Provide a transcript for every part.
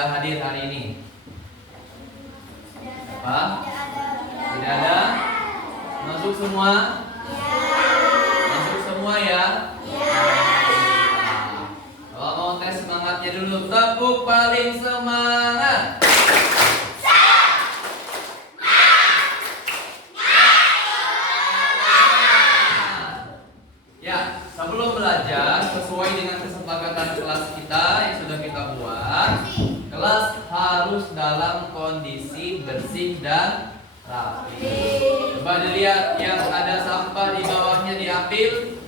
tidak hadir hari ini? Apa? Tidak ada? Masuk semua? Masuk semua ya? Kalau mau tes semangatnya dulu, tepuk paling semangat. Ya, sebelum belajar sesuai dengan kesepakatan kelas kita yang sudah kita buat, kelas harus dalam kondisi bersih dan rapi. Coba dilihat yang ada sampah di bawahnya diambil,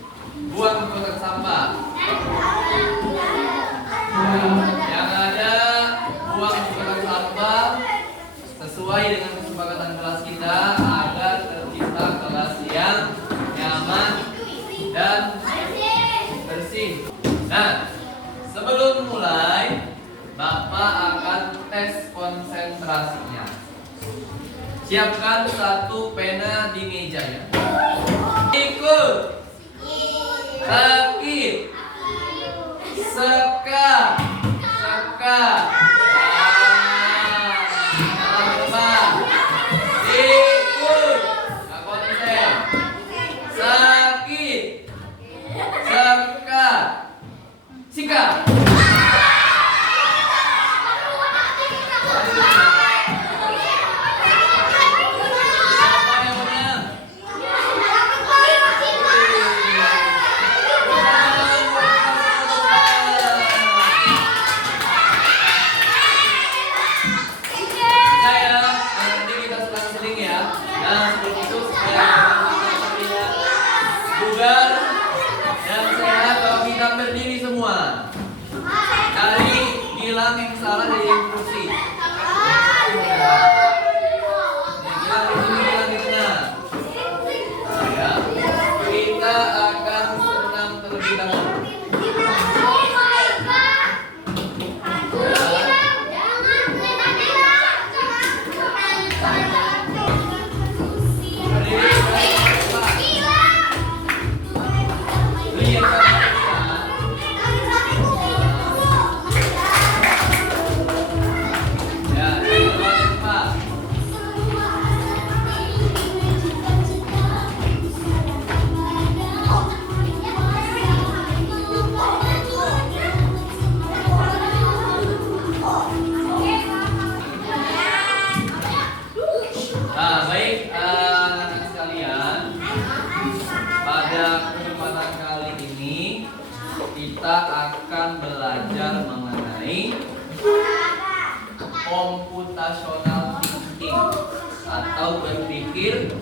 buang ke kotak sampah. Yang ada buang ke kotak sampah sesuai dengan kesepakatan kelas kita agar tercipta kelas yang nyaman dan bersih. Nah, sebelum mulai, Bapak akan tes konsentrasinya. Siapkan satu pena di meja ya. Ikut. Sakit. Seka. Seka. Ikut. Nggak konsen. Sakit. Seka. Sika. Berdiri semua. Cari bilang yang salah dari yang kursi. Bilang di benar. Ya. Kita akan senam terlebih dahulu. Kita akan belajar mengenai computational thinking atau berpikir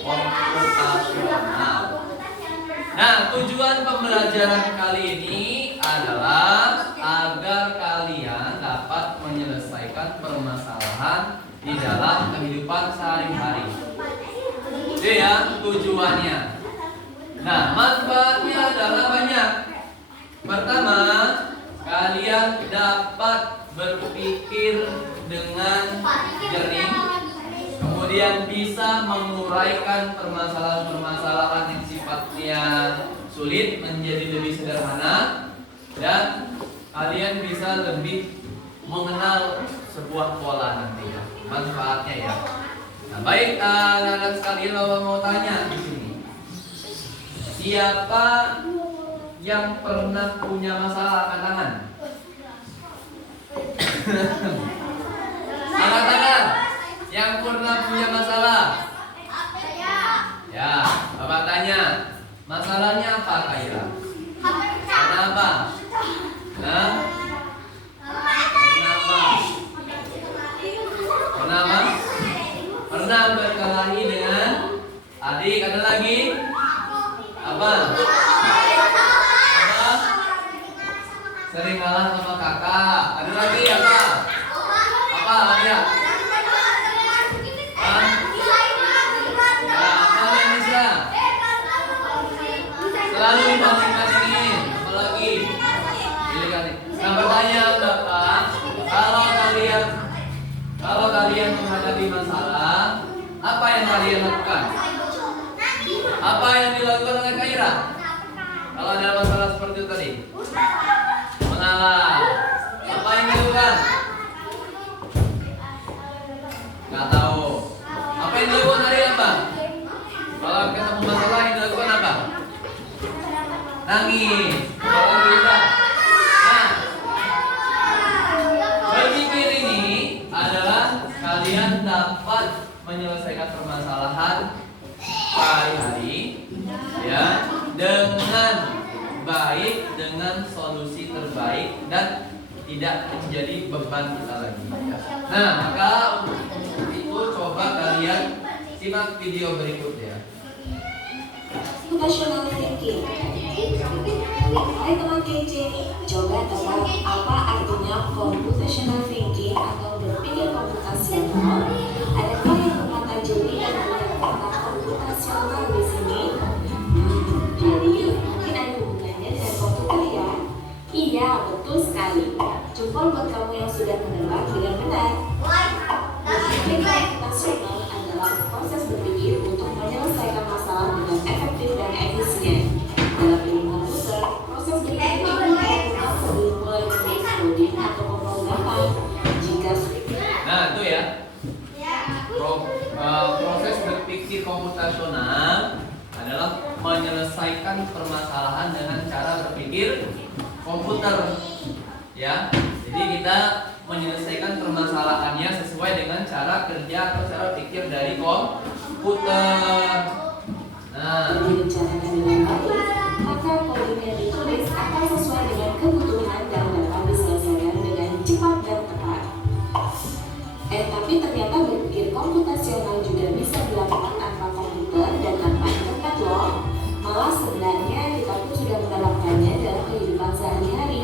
komputasional. Nah, tujuan pembelajaran kali ini adalah agar kalian dapat menyelesaikan permasalahan di dalam kehidupan sehari-hari. Itu ya tujuannya. Nah, manfaatnya adalah banyak. Pertama, kalian dapat berpikir dengan jernih, kemudian bisa menguraikan permasalahan-permasalahan yang sifatnya sulit menjadi lebih sederhana, dan kalian bisa lebih mengenal sebuah pola nanti ya, manfaatnya ya. Nah, baik, anak-anak sekalian, mau tanya di sini, siapa yang pernah punya masalah? Angkat tangan. Angkat tangan. Yang pernah punya masalah? Ya, Bapak tanya, masalahnya apa, Kaira? Kenapa? Nah, kenapa? Kenapa? Pernah berkelahi dengan adik? Ada lagi? Apa? Sering kalah sama kakak. Ada lagi apa? Apa ada? Ya, apa yang bisa? Selalu dibanding-bandingin. Apa lagi? Nah, pertanyaan Bapak, kalau kalian menghadapi masalah, apa yang kalian lakukan? Apa yang dilakukan oleh Kaira? Kalau ada masalah seperti itu tadi, mengalah. Apa yang dilakukan? menangis. Kalau bisa. Nah, berpikir ini adalah kalian dapat menyelesaikan permasalahan sehari-hari ya dengan baik, dengan solusi terbaik dan tidak menjadi beban kita lagi. Nah, maka untuk itu coba kalian simak video berikut ya. Computational thinking. Hai teman kece, coba tebak apa artinya computational thinking atau berpikir komputasional? Adakah yang mengajari dan melihat kata komputasional di sini? Jadi mungkin ada hubungannya dengan komputer ya? Iya, betul sekali. Jempol buat kamu yang sudah menebak dengan benar. Berpikir komputasional adalah proses berpikir untuk menyelesaikan masalah dengan efektif dan efisien. Dalam ilmu komputer, proses berpikir ini dilakukan sebelum mulai menulis coding atau pemrograman. Jika Nah, itu ya. Proses berpikir komputasional adalah menyelesaikan permasalahan dengan cara berpikir komputer. Ya. Jadi kita menyelesaikan permasalahannya sesuai dengan cara kerja atau cara pikir dari komputer. Nah, direncanakan dengan baik, maka coding yang ditulis akan sesuai dengan kebutuhan dan dapat diselesaikan dengan cepat dan tepat. Tapi ternyata berpikir komputasional juga bisa dilakukan tanpa komputer dan tanpa internet loh. Malah sebenarnya kita pun sudah menerapkannya dalam kehidupan sehari-hari.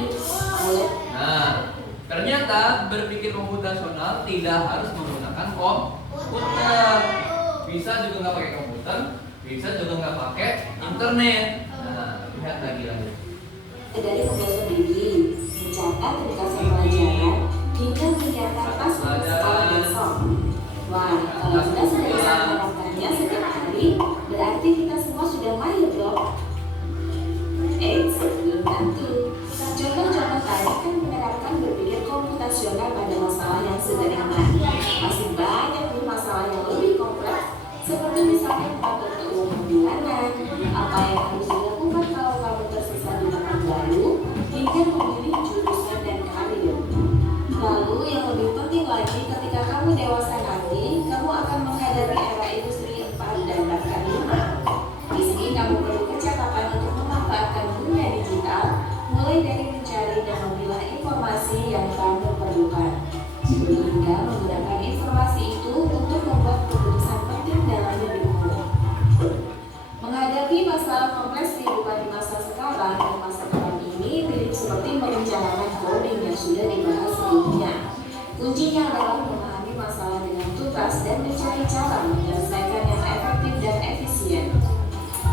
Nah, ternyata berpikir komputasional tidak harus menggunakan komputer. Bisa juga nggak pakai komputer, bisa juga nggak pakai internet. Nah, lihat lagi. Dari pembahasan diri, mencatat ringkasan pelajaran, hingga menyiapkan tas untuk sekolah besok. Wah, kalau sudah bisa menerapkannya setiap hari, berarti kita semua sudah mahir dong. Belum tentu. Contoh-contoh tadi kan menerapkan berpikir komputasional pada masalah yang sederhana. Masih banyak nih masalah yang lebih kompleks, seperti misalnya mengatur keuangan bulanan, apa yang harus dilakukan kalau kamu tersesat di tempat baru, hingga memilih jurusan dan karir. Lalu yang lebih penting lagi, ketika kamu dewasa nanti, kamu akan menghadapi era industri 4 dan bahkan 5. Di sini kamu perlu kecakapan untuk memanfaatkan dunia digital, mulai dari mencari dan memilah informasi yang kamu perlukan, hingga menggunakan informasi itu untuk membuat keputusan penting dalam hidupmu. Menghadapi masalah kompleks kehidupan di masa sekarang dan masa depan ini mirip seperti merencanakan coding yang sudah dibahas sebelumnya. Kuncinya adalah memahami masalah dengan tuntas dan mencari cara menyelesaikan yang efektif dan efisien.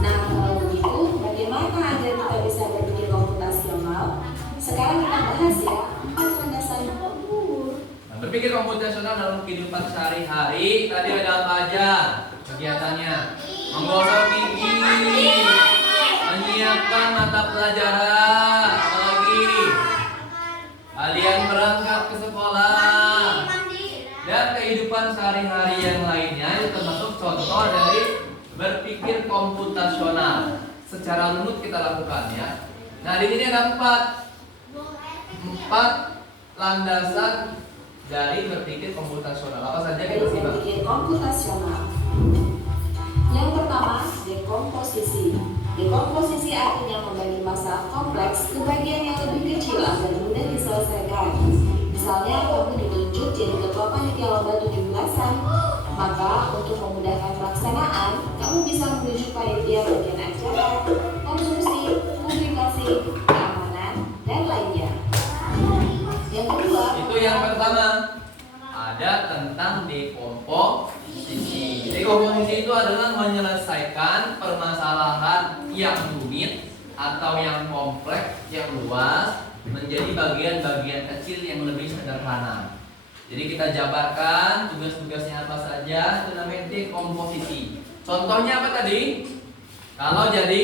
Nah, kalau begitu, bagaimana agar kita bisa berpikir komputasional? Sekarang kita bahas ya, 4 landasan berpikir komputasional dalam kehidupan sehari-hari. Tadi ada apa aja kegiatannya? Menggosok gigi, menyiapkan mata pelajaran, apalagi kalian berangkat ke sekolah, dan kehidupan sehari-hari yang lainnya itu termasuk contoh dari berpikir komputasional. Secara runut kita lakukan ya. Nah, di sini ada 4 landasan dari berpikir komputasional. Apa saja kita simak? Berpikir komputasional. Yang pertama, dekomposisi. Dekomposisi artinya membagi masalah kompleks ke bagian yang lebih kecil agar mudah diselesaikan. Misalnya, kamu ditunjuk jadi ketua panitia lomba 17-an. Maka, untuk memudahkan pelaksanaan, kamu bisa menunjuk panitia bagian acara, konsumsi, publikasi, keamanan, dan lainnya. Yang kedua, itu yang pertama, ada tentang dekomposisi. Dekomposisi itu adalah menyelesaikan permasalahan yang rumit atau yang kompleks, yang luas menjadi bagian-bagian kecil yang lebih sederhana. Jadi kita jabarkan tugas-tugasnya apa saja, itu namanya dekomposisi. Contohnya apa tadi? Kalau jadi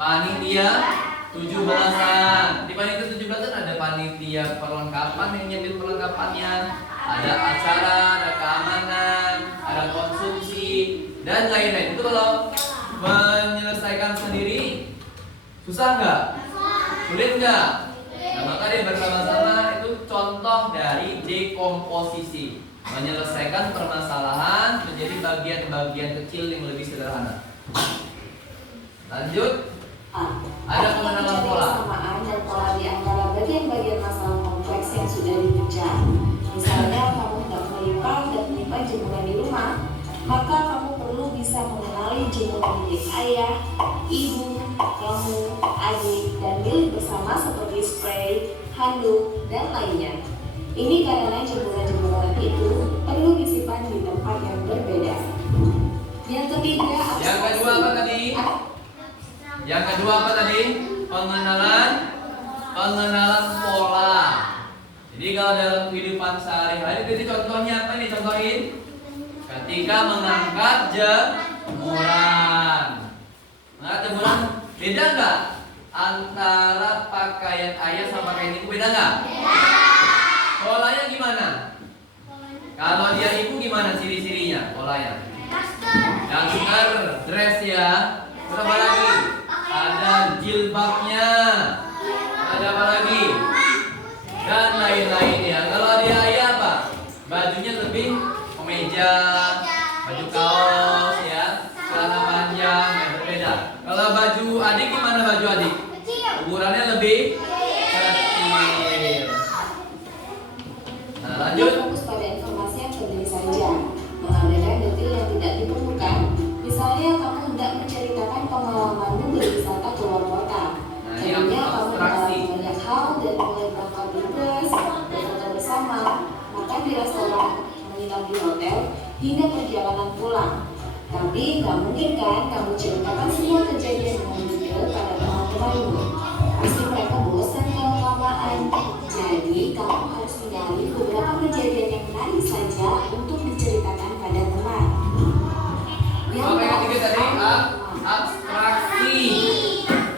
panitia 17-an. Di panitia 17-an ada panitia perlengkapan yang nyambil perlengkapannya, ada acara, ada keamanan, ada konsumsi, dan lain-lain. Itu kalau menyelesaikan sendiri Susah nggak? Sulit nggak? Nah, maka dia bersama-sama itu contoh dari dekomposisi, menyelesaikan permasalahan menjadi bagian-bagian kecil yang lebih sederhana. Lanjut. Ada pengenalan pola. Kesamaan dan pola di antara bagian-bagian masalah kompleks yang sudah dipecah. Misalnya kamu hendak melipat jemuran di rumah, maka kamu perlu bisa mengenali jemuran milik ayah, ibu, kamu, adik, dan milik bersama seperti spray, handuk, dan lainnya. Ini karena jemuran-jemuran itu perlu disimpan di tempat yang berbeda. Yang ketiga, Yang kedua apa tadi? Yang kedua apa tadi? Pengenalan pola. Jadi kalau dalam kehidupan sehari-hari, jadi contohnya apa nih? Contohin ketika mengangkat jemuran. Mengangkat jemuran beda nggak antara pakaian ayah sama pakaian ibu? Beda nggak? Polanya gimana? Kalau dia ibu gimana ciri-cirinya? Polanya? Daster, dress ya. Terus apa lagi? Ada jilbabnya. Ada apa lagi? Dan lain-lainnya. Kalau dia ayah apa? Bajunya lebih kemeja, baju kaos ya, celana panjang yang berbeda. Kalau baju adik gimana baju adik? Ukurannya lebih kecil. Nah, lanjut. Fokus pada informasi yang penting saja, mengabaikan detail yang tidak diperlukan. Misalnya kamu hendak menceritakan pengalamanmu berwisata keluar kota. Jadinya kamu mengalami banyak hal dan mulai berangkat di bus, berfoto bersama, makan di restoran, menginap di hotel, hingga perjalanan pulang. Tapi nggak mungkin kan kamu ceritakan semua kejadian dengan detail pada teman-temanmu. Pasti mereka bosan kalau kelamaan. Jadi kamu harus mencari beberapa kejadian yang menarik saja untuk diceritakan pada teman. Oke, yang ketiga tadi abstraksi,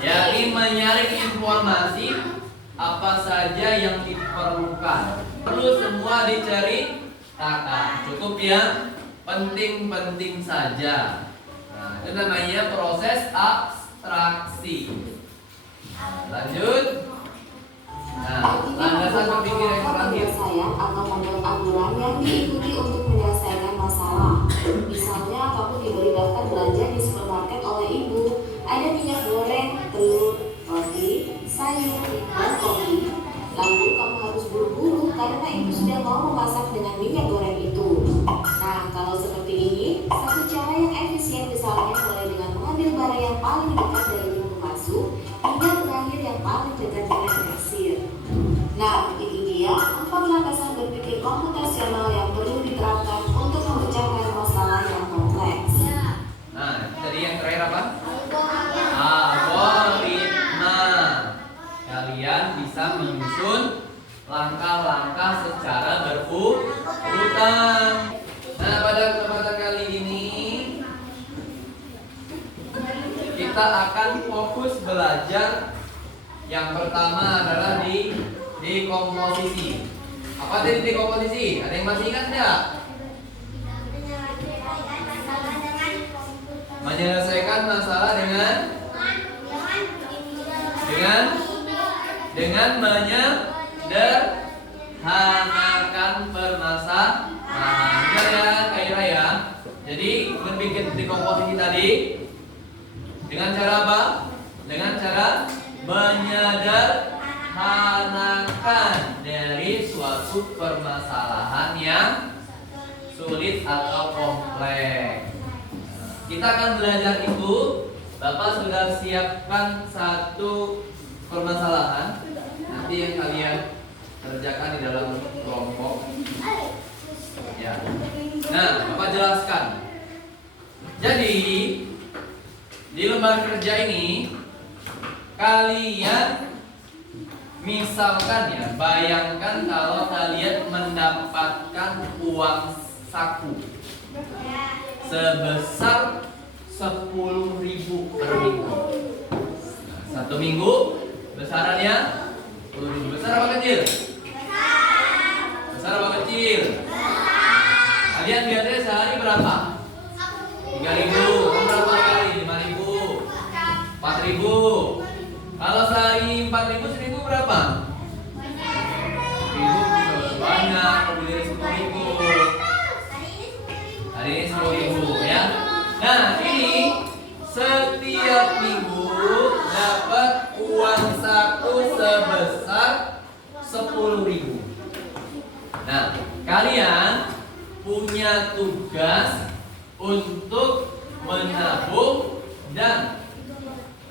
yakni menyaring informasi apa saja yang diperlukan. Perlu semua diceritakan. Cukup yang penting-penting saja. Nah, itu namanya proses abstraksi. Lanjut. Nah, landasan berpikir yang terakhir. Sayang atau membuat aturan yang diikuti untuk menyelesaikan masalah. Misalnya kamu diberi daftar belanja di supermarket oleh ibu. Ada minyak goreng, telur, roti, sayur, dan kopi. Lalu kamu harus buru-buru karena ibu sudah mau memasak dengan minyak goreng itu. Nah, kalau seperti ini, satu cara yang efisien misalnya mulai dengan mengambil barang yang paling dekat dari pintu masuk hingga terakhir yang paling dekat dengan kasir. Nah, ini dia 4 landasan berpikir komputasional yang perlu diterapkan untuk memecahkan masalah yang kompleks. Nah, tadi yang terakhir apa? Algoritma. Kalian bisa menyusun langkah-langkah secara berurutan. Nah, pada kesempatan kali ini kita akan fokus belajar. Yang pertama adalah di dekomposisi. Apa tadi dekomposisi? Ada yang masih ingat nggak? Menyelesaikan masalah dengan menyederhanakan permasalahan. Benar ya, Kak Ira ya. Jadi berpikir dekomposisi tadi dengan cara apa? Dengan cara menyederhanakan dari suatu permasalahan yang sulit atau kompleks. Kita akan belajar itu. Bapak sudah siapkan satu permasalahan. Nanti yang kalian kerjakan di dalam kelompok. Ya. Nah, Bapak jelaskan. Jadi di lembar kerja ini kalian misalkan ya, bayangkan kalau kalian mendapatkan uang saku sebesar 10.000 per minggu. Satu minggu besarannya 10.000. Besar apa kecil? Besar apa kecil? Kalian biasanya sehari berapa? 3.000. Kamu berapa kali? 5.000, 4.000, dapat uang saku sebesar 10.000. Nah, kalian punya tugas untuk menabung dan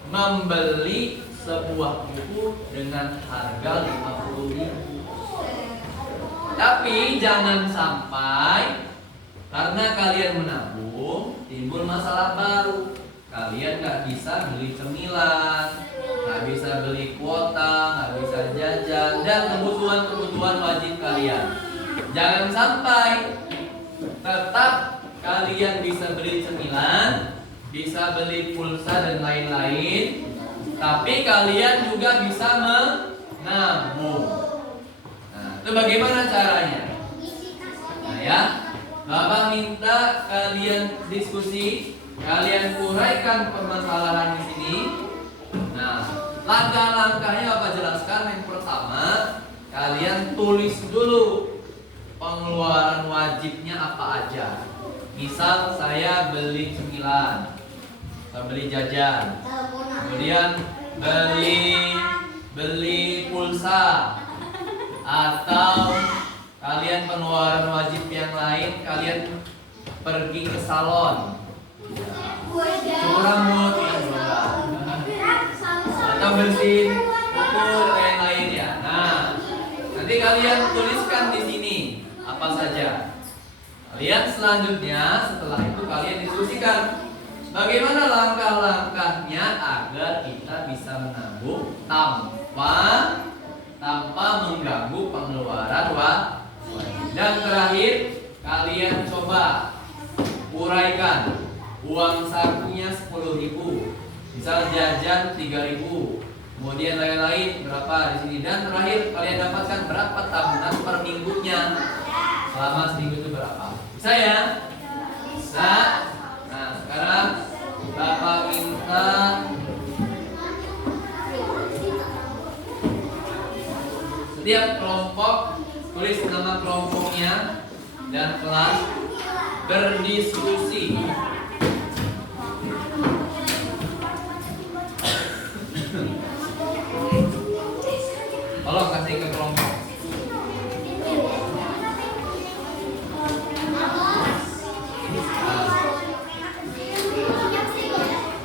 membeli sebuah buku dengan harga 50.000. Tapi jangan sampai karena kalian menabung timbul masalah baru. Kalian nggak bisa beli cemilan, nggak bisa beli kuota, nggak bisa jajan, dan kebutuhan-kebutuhan wajib kalian. Jangan sampai tetap kalian bisa beli cemilan, bisa beli pulsa dan lain-lain, tapi kalian juga bisa menabung. Nah, itu bagaimana caranya? Nah ya, Bapak minta kalian diskusi, kalian uraikan permasalahan di sini. Nah, langkah-langkahnya Bapak jelaskan. Yang pertama, kalian tulis dulu pengeluaran wajibnya apa aja. Misal saya beli cemilan, saya beli jajan, kemudian beli pulsa, atau kalian pengeluaran wajib yang lain, kalian pergi ke salon, cukur rambut, atau bersihin ukur yang lain ya. Nah, nanti kalian tuliskan di sini apa saja. Kalian selanjutnya setelah itu kalian diskusikan bagaimana langkah-langkahnya agar kita bisa menabung tanpa mengganggu pengeluaran wajib. Dan terakhir, kalian coba uraikan uang sakunya 10.000. Misal jajan 3.000, kemudian lain-lain berapa di sini, dan terakhir kalian dapatkan berapa tabungan per minggunya selama seminggu itu berapa. Bisa ya? Bisa. Nah, sekarang Bapak minta setiap kelompok tulis nama kelompoknya dan kelas berdiskusi. Tolong kasih ke kelompok.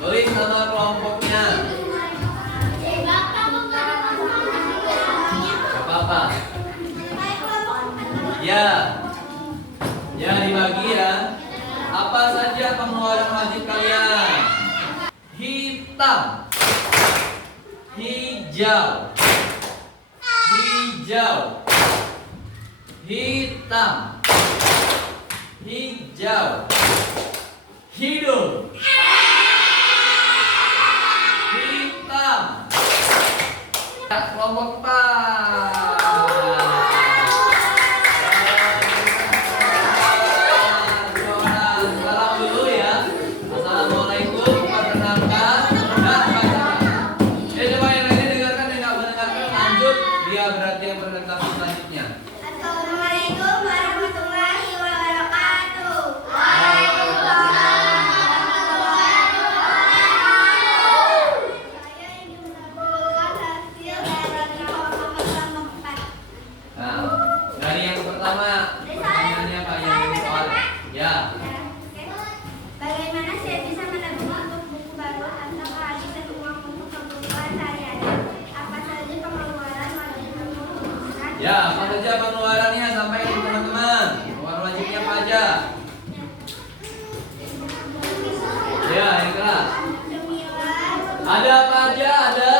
Tulis nama kelompoknya. Apa-apa? Ya. Ya, dibagi ya. Apa saja pengeluaran wajib kalian? Hitam, hijau, hijau, hitam, hijau, hidung, hitam. Kelompok 4. Salam dulu ya. Assalamualaikum, perkenalkan dan bacakan. Coba yang lainnya dengarkan, yang nggak mendengarkan lanjut. Dia berarti yang presentasi selanjutnya. Assalamualaikum warahmatullahi wabarakatuh. Saya ingin mengumpulkan hasil dari kelompok nomor 4. Nah, dari yang pertama, pertanyaannya Pak yang soal. Ya. Bagaimana saya bisa menabung untuk buku baru atau kehabisan uang untuk kebutuhan sehari-hari? Apa saja pengeluaran wajib mengumpulkan? Ya, apa saja pengeluarannya sampai teman-teman. Pengeluaran wajibnya apa aja? Ya, yang keras. Cemilan. Ada apa aja? Ada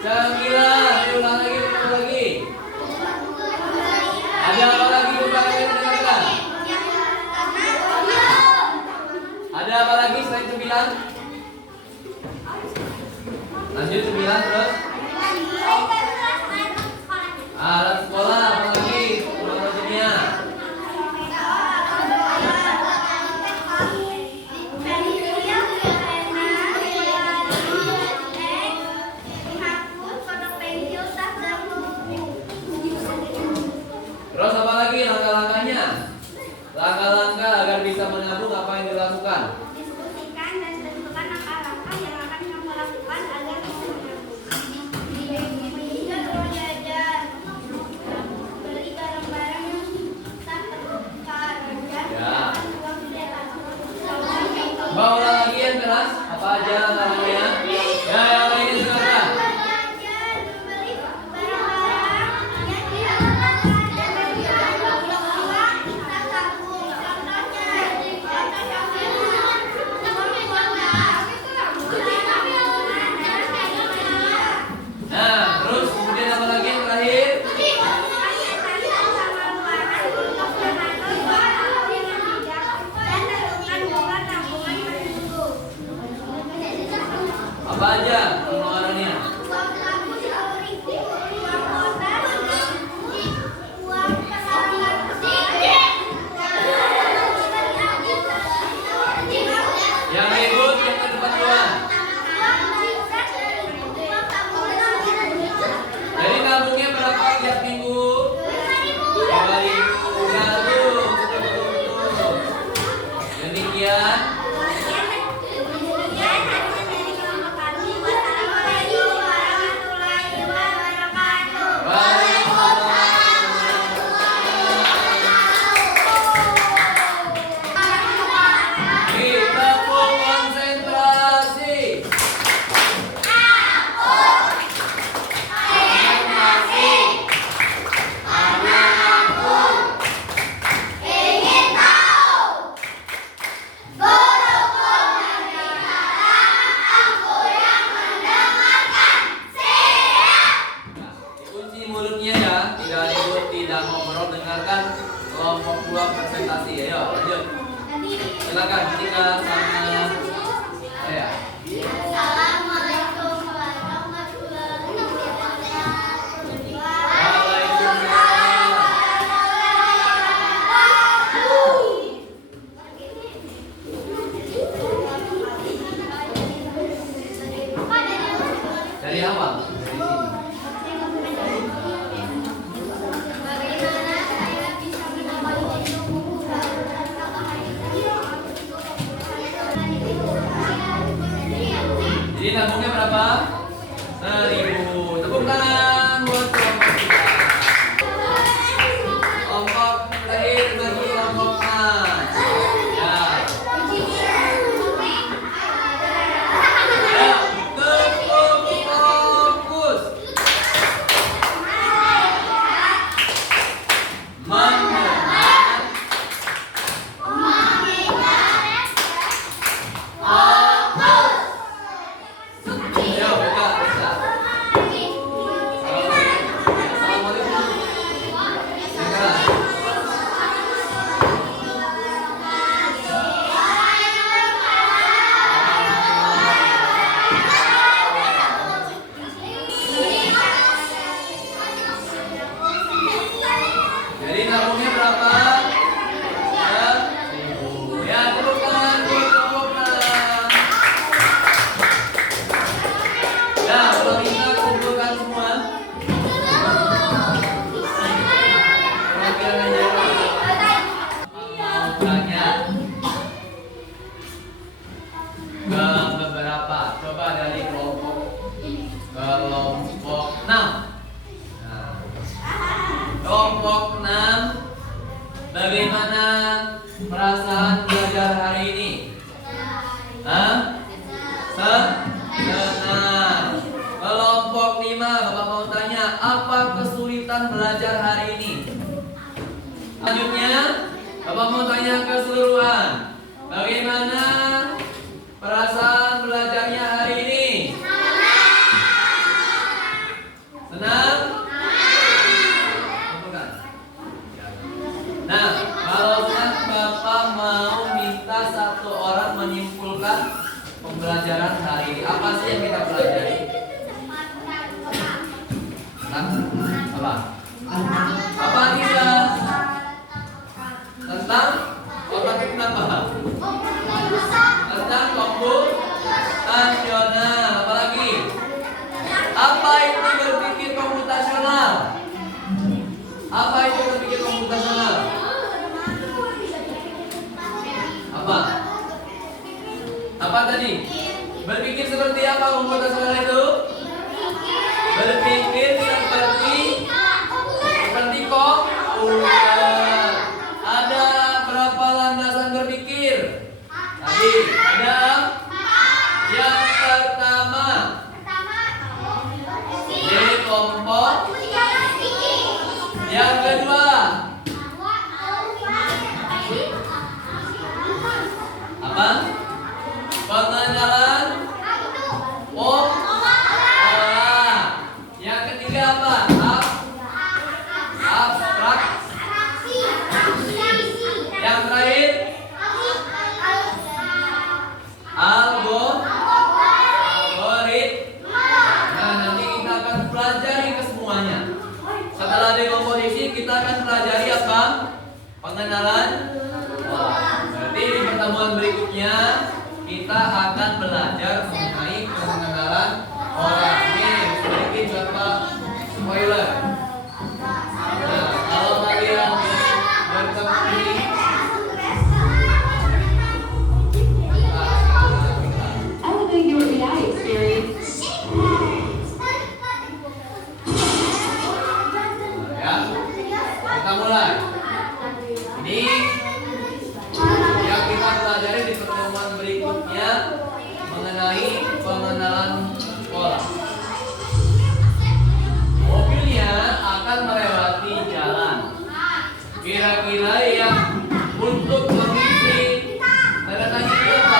cemilan. Ulang lagi. Ada apa lagi? Ulang lagi, dengarkan. Ada apa lagi selain cemilan? Lanjut cemilan terus. Alat sekolah apa lagi? Ulang wajibnya. Terus apa lagi langkah-langkahnya? Langkah-langkah agar bisa menabung apa yang dilakukan? Diskusikan dan tentukan kelompok 2 presentasi. Ayo lanjut. Silakan Tika sama saya. Assalamualaikum warahmatullahi wabarakatuh. Dari awal. Bagaimana saya bisa mendapatkan ilmu baru dan Jadi nabungnya berapa? 1.000. Tepuk tangan buat kelompok kita. Kelompok terakhir bagi kelompok A. Ya. Ya, tepuk fokus. Mendengar. Ayo, buka, buka. Assalamualaikum. Segera. Jadi nabungnya berapa? 1.000. Ya, tepuk tangan buat kelompok A. Nah, kalau kita kumpulkan semua. Perwakilan aja. Mau tanya ke beberapa. Coba dari kelompok 6. Nah, kelompok 6. Bagaimana perasaan belajar hari ini? Hah? Senang. Kelompok 5, Bapak mau tanya, apa kesulitan belajar hari ini? Selanjutnya, Bapak mau tanya keseluruhan. Bagaimana perasaan belajarnya hari ini? Senang? Bukan. Nah, kalau Bapak mau minta satu orang menyimpulkan pembelajaran hari ini, apa sih yang kita pelajari? Apa? Apa tidak? Tentang otaknya kenapa? Tentang komputasional. Apa lagi? Apa itu berpikir komputasional? Apa itu berpikir komputasional? Apa? Apa tadi? Berpikir seperti apa komputasional itu? Berpikir seperti komputer. Ada berapa landasan berpikir? Tadi ada yang pertama dekompos. Yang kedua apa? Pengenalan pola. Yang ketiga apa? Abstraksi. Yang terakhir algoritma. Nah, nanti kita akan pelajari kesemuanya. Setelah dekomposisi kita akan pelajari apa? Pengenalan pola. Berarti di pertemuan berikutnya kita akan belajar mengenai pengenalan pola. Ini sedikit contoh spoiler. Nah, kalau kalian berkembang Elevate your AI experience. ya, kita mulai. Ini yang kita pelajari di pertemuan berikutnya mengenai pengenalan pola. Mobilnya akan melewati jalan. Kira-kira yang untuk mengisi tanda tanya itu apa?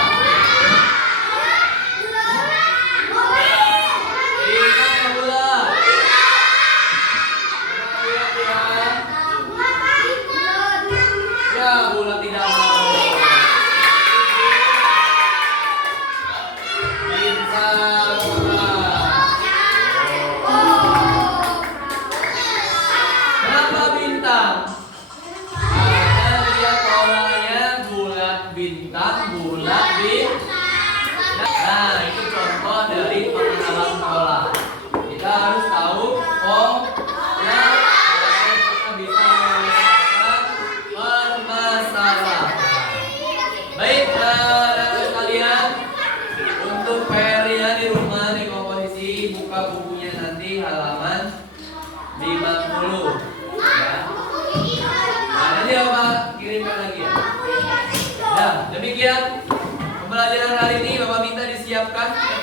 Ingat pemula. Lihat ya.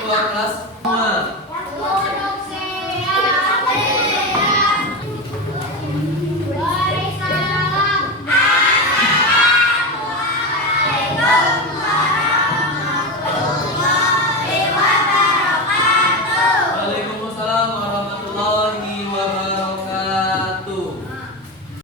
ketua kelas semua. Assalamualaikum.